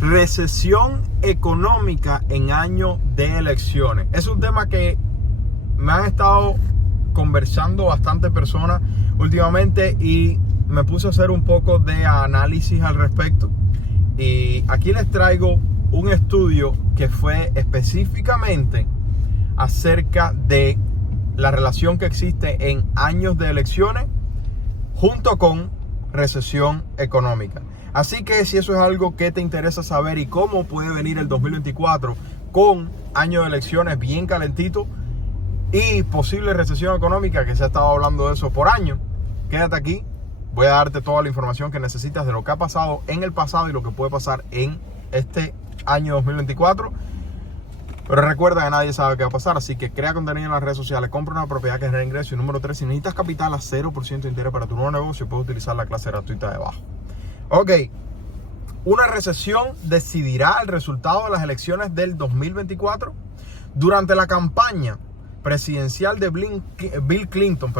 Recesión económica en año de elecciones. Es un tema que me han estado conversando bastantes personas últimamente y me puse a hacer un poco de análisis al respecto. Y aquí les traigo un estudio que fue específicamente acerca de la relación que existe en años de elecciones junto con recesión económica. Así que si eso es algo que te interesa saber y cómo puede venir el 2024 con año de elecciones bien calentito y posible recesión económica, que se ha estado hablando de eso por años, quédate aquí. Voy a darte toda la información que necesitas de lo que ha pasado en el pasado y lo que puede pasar en este año 2024. Pero recuerda que nadie sabe qué va a pasar, así que crea contenido en las redes sociales, compra una propiedad que genere ingreso. Y número 3, si necesitas capital a 0% de interés para tu nuevo negocio, puedes utilizar la clase gratuita de abajo. Ok, una recesión decidirá el resultado de las elecciones del 2024. Durante la campaña presidencial de Bill Clinton,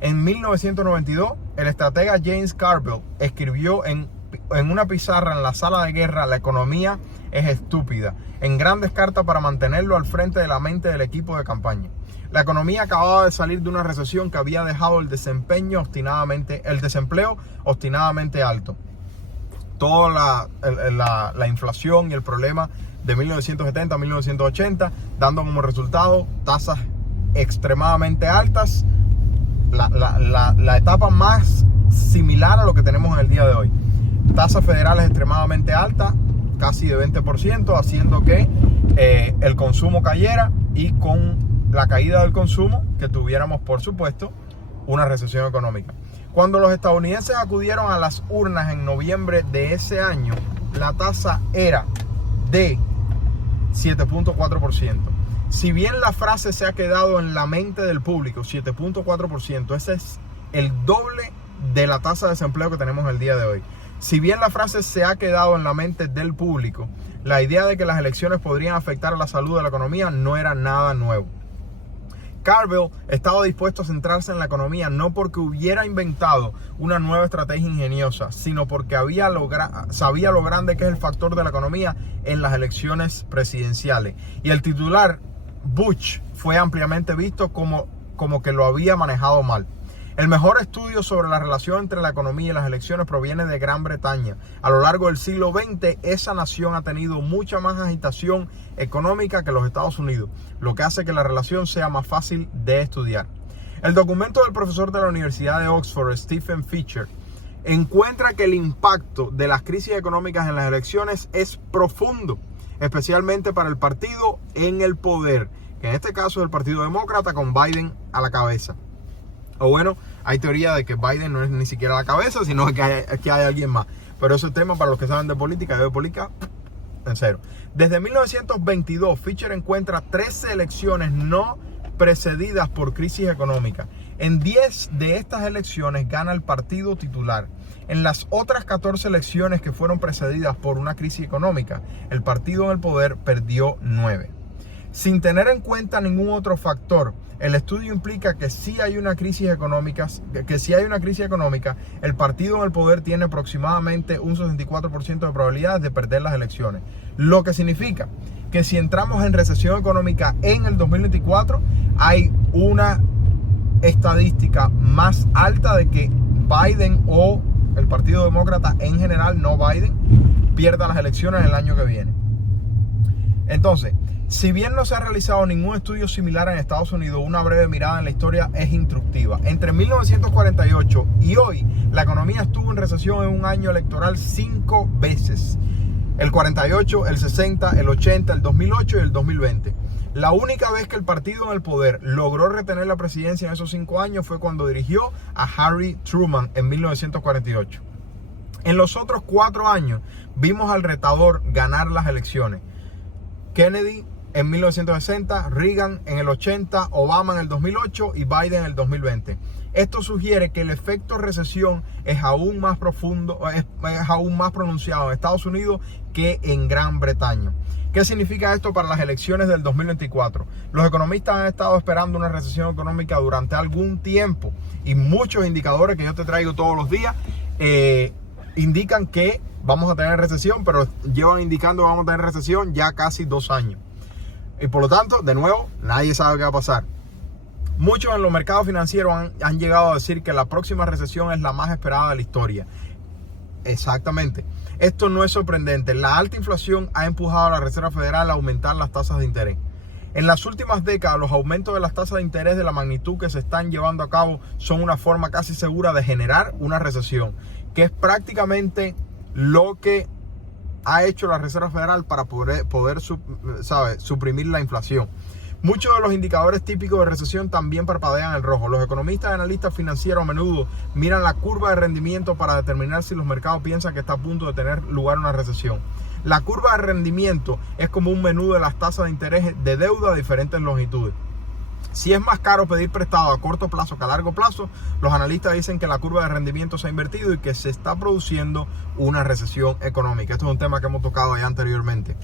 en 1992, el estratega James Carville escribió en una pizarra en la sala de guerra: la economía es estúpida, en grandes cartas para mantenerlo al frente de la mente del equipo de campaña. La economía acababa de salir de una recesión que había dejado el desempleo obstinadamente alto. Toda la inflación y el problema de 1970 a 1980, dando como resultado tasas extremadamente altas, la etapa más similar a lo que tenemos en el día de hoy. Tasas federales extremadamente altas, casi de 20%, haciendo que el consumo cayera, y con la caída del consumo que tuviéramos, por supuesto, una recesión económica. Cuando los estadounidenses acudieron a las urnas en noviembre de ese año, la tasa era de 7.4%. Si bien la frase se ha quedado en la mente del público, 7.4%, ese es el doble de la tasa de desempleo que tenemos el día de hoy. Si bien la frase se ha quedado en la mente del público, la idea de que las elecciones podrían afectar a la salud de la economía no era nada nuevo. Carville estaba dispuesto a centrarse en la economía no porque hubiera inventado una nueva estrategia ingeniosa, sino porque sabía lo grande que es el factor de la economía en las elecciones presidenciales. Y el titular Bush fue ampliamente visto como que lo había manejado mal. El mejor estudio sobre la relación entre la economía y las elecciones proviene de Gran Bretaña. A lo largo del siglo XX, esa nación ha tenido mucha más agitación económica que los Estados Unidos, lo que hace que la relación sea más fácil de estudiar. El documento del profesor de la Universidad de Oxford, Stephen Fisher, encuentra que el impacto de las crisis económicas en las elecciones es profundo, especialmente para el partido en el poder, que en este caso es el Partido Demócrata, con Biden a la cabeza. O bueno, hay teoría de que Biden no es ni siquiera la cabeza, sino que hay alguien más. Pero ese tema, para los que saben de política, en cero. Desde 1922, Fisher encuentra 13 elecciones no precedidas por crisis económica. En 10 de estas elecciones gana el partido titular. En las otras 14 elecciones que fueron precedidas por una crisis económica, el partido en el poder perdió 9. Sin tener en cuenta ningún otro factor, el estudio implica que si hay una crisis económica, el partido en el poder tiene aproximadamente un 64% de probabilidades de perder las elecciones. Lo que significa que si entramos en recesión económica en el 2024, hay una estadística más alta de que Biden o el Partido Demócrata en general, no Biden, pierda las elecciones el año que viene. Entonces, si bien no se ha realizado ningún estudio similar en Estados Unidos, una breve mirada en la historia es instructiva. Entre 1948 y hoy, la economía estuvo en recesión en un año electoral 5 veces. El 48, el 60, el 80, el 2008 y el 2020. La única vez que el partido en el poder logró retener la presidencia en esos 5 años fue cuando dirigió a Harry Truman en 1948. En los otros 4 años, vimos al retador ganar las elecciones. Kennedy en 1960, Reagan en el 80, Obama en el 2008 y Biden en el 2020. Esto sugiere que el efecto recesión es aún más profundo, es aún más pronunciado en Estados Unidos que en Gran Bretaña. ¿Qué significa esto para las elecciones del 2024? Los economistas han estado esperando una recesión económica durante algún tiempo y muchos indicadores que yo te traigo todos los días indican que vamos a tener recesión, pero llevan indicando que vamos a tener recesión ya casi 2 años. Y por lo tanto, de nuevo, nadie sabe qué va a pasar. Muchos en los mercados financieros han llegado a decir que la próxima recesión es la más esperada de la historia. Exactamente. Esto no es sorprendente. La alta inflación ha empujado a la Reserva Federal a aumentar las tasas de interés. En las últimas décadas, los aumentos de las tasas de interés de la magnitud que se están llevando a cabo son una forma casi segura de generar una recesión, que es prácticamente lo que ha hecho la Reserva Federal para poder suprimir la inflación. Muchos de los indicadores típicos de recesión también parpadean en rojo. Los economistas y analistas financieros a menudo miran la curva de rendimiento para determinar si los mercados piensan que está a punto de tener lugar una recesión. La curva de rendimiento es como un menú de las tasas de interés de deuda de diferentes longitudes. Si es más caro pedir prestado a corto plazo que a largo plazo, los analistas dicen que la curva de rendimiento se ha invertido y que se está produciendo una recesión económica. Esto es un tema que hemos tocado ya anteriormente.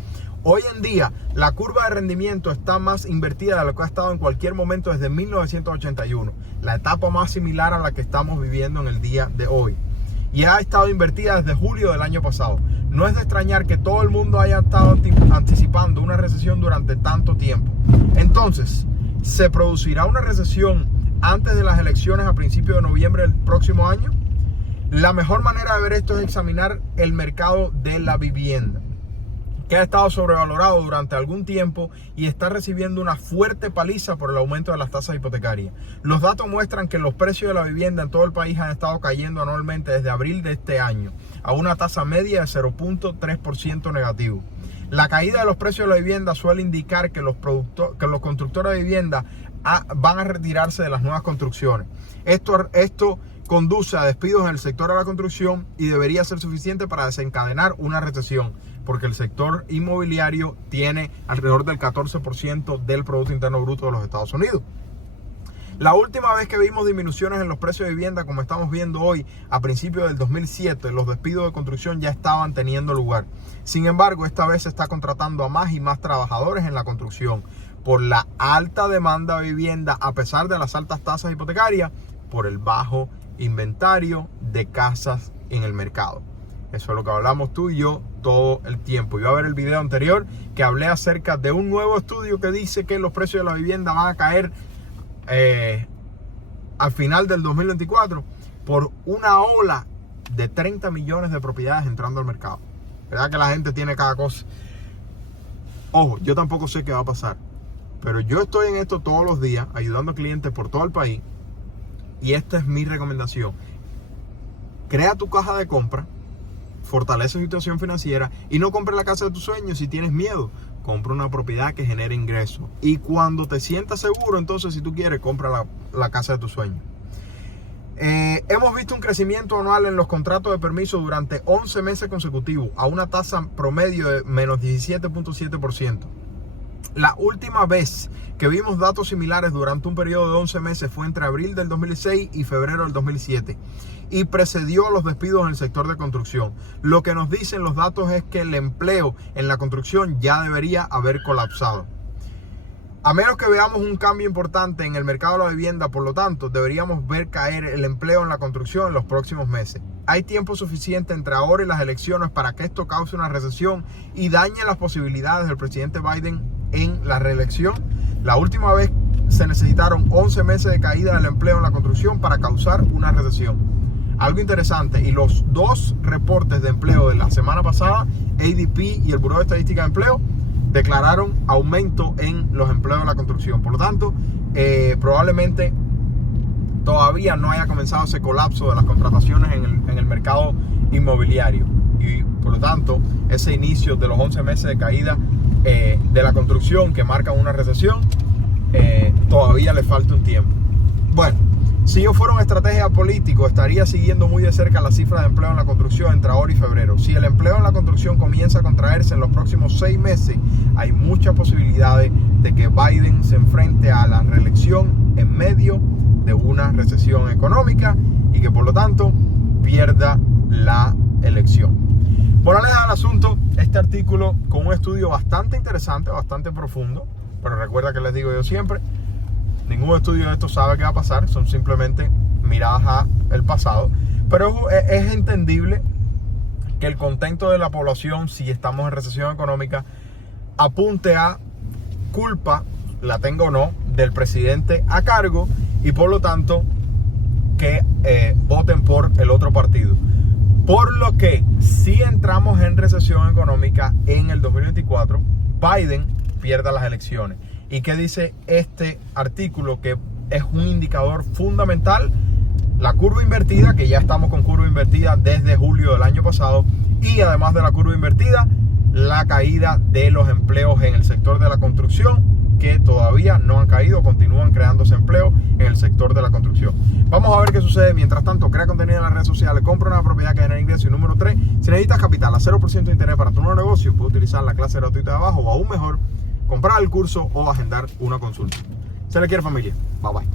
Hoy en día, la curva de rendimiento está más invertida de lo que ha estado en cualquier momento desde 1981, la etapa más similar a la que estamos viviendo en el día de hoy. Y ha estado invertida desde julio del año pasado. No es de extrañar que todo el mundo haya estado anticipando una recesión durante tanto tiempo. Entonces, ¿se producirá una recesión antes de las elecciones a principios de noviembre del próximo año? La mejor manera de ver esto es examinar el mercado de la vivienda, que ha estado sobrevalorado durante algún tiempo y está recibiendo una fuerte paliza por el aumento de las tasas hipotecarias. Los datos muestran que los precios de la vivienda en todo el país han estado cayendo anualmente desde abril de este año a una tasa media de 0.3% negativo. La caída de los precios de la vivienda suele indicar que los constructores de vivienda van a retirarse de las nuevas construcciones. Esto conduce a despidos en el sector de la construcción y debería ser suficiente para desencadenar una recesión, porque el sector inmobiliario tiene alrededor del 14% del Producto Interno Bruto de los Estados Unidos. La última vez que vimos disminuciones en los precios de vivienda, como estamos viendo hoy, a principios del 2007, los despidos de construcción ya estaban teniendo lugar. Sin embargo, esta vez se está contratando a más y más trabajadores en la construcción por la alta demanda de vivienda, a pesar de las altas tasas hipotecarias, por el bajo inventario de casas en el mercado. Eso es lo que hablamos tú y yo todo el tiempo. Yo voy a ver el video anterior que hablé acerca de un nuevo estudio que dice que los precios de la vivienda van a caer al final del 2024 por una ola de 30 millones de propiedades entrando al mercado. ¿Verdad que la gente tiene cada cosa? Ojo, yo tampoco sé qué va a pasar, pero yo estoy en esto todos los días ayudando a clientes por todo el país y esta es mi recomendación. Crea tu caja de compra, fortalece tu situación financiera y no compres la casa de tus sueños si tienes miedo. Compra una propiedad que genere ingresos. Y cuando te sientas seguro, entonces, si tú quieres, compra la casa de tus sueños. Hemos visto un crecimiento anual en los contratos de permiso durante 11 meses consecutivos, a una tasa promedio de menos 17.7%. La última vez que vimos datos similares durante un periodo de 11 meses fue entre abril del 2006 y febrero del 2007. Y precedió a los despidos en el sector de construcción. Lo que nos dicen los datos es que el empleo en la construcción ya debería haber colapsado. A menos que veamos un cambio importante en el mercado de la vivienda, por lo tanto, deberíamos ver caer el empleo en la construcción en los próximos meses. Hay tiempo suficiente entre ahora y las elecciones para que esto cause una recesión y dañe las posibilidades del presidente Biden en la reelección. La última vez se necesitaron 11 meses de caída del empleo en la construcción para causar una recesión. Algo interesante, y los dos reportes de empleo de la semana pasada, ADP y el Buró de Estadística de Empleo, declararon aumento en los empleos de la construcción. Por lo tanto, probablemente todavía no haya comenzado ese colapso de las contrataciones en el mercado inmobiliario. Y por lo tanto, ese inicio de los 11 meses de caída de la construcción que marcan una recesión, todavía le falta un tiempo. Bueno, si yo fuera un estratega político, estaría siguiendo muy de cerca las cifras de empleo en la construcción entre ahora y febrero. Si el empleo en la construcción comienza a contraerse en los próximos 6 meses, hay muchas posibilidades de que Biden se enfrente a la reelección en medio de una recesión económica y que por lo tanto pierda la elección. Moraleja del asunto, este artículo con un estudio bastante interesante, bastante profundo, pero recuerda que les digo yo siempre, ningún estudio de esto sabe qué va a pasar, son simplemente miradas al pasado. Pero es entendible que el contento de la población, si estamos en recesión económica, apunte a culpa, la tenga o no, del presidente a cargo, y por lo tanto que voten por el otro partido. Por lo que si entramos en recesión económica en el 2024, Biden pierda las elecciones. ¿Y qué dice este artículo? Que es un indicador fundamental, la curva invertida, que ya estamos con curva invertida desde julio del año pasado, y además de la curva invertida, la caída de los empleos en el sector de la construcción, que todavía no han caído, continúan creándose empleos en el sector de la construcción. Vamos a ver qué sucede. Mientras tanto, crea contenido en las redes sociales, compra una propiedad que genera ingresos. Y número 3, si necesitas capital a 0% de interés para tu nuevo negocio, puedes utilizar la clase gratuita de abajo, o aún mejor, comprar el curso o agendar una consulta. Se le quiere, familia. Bye bye.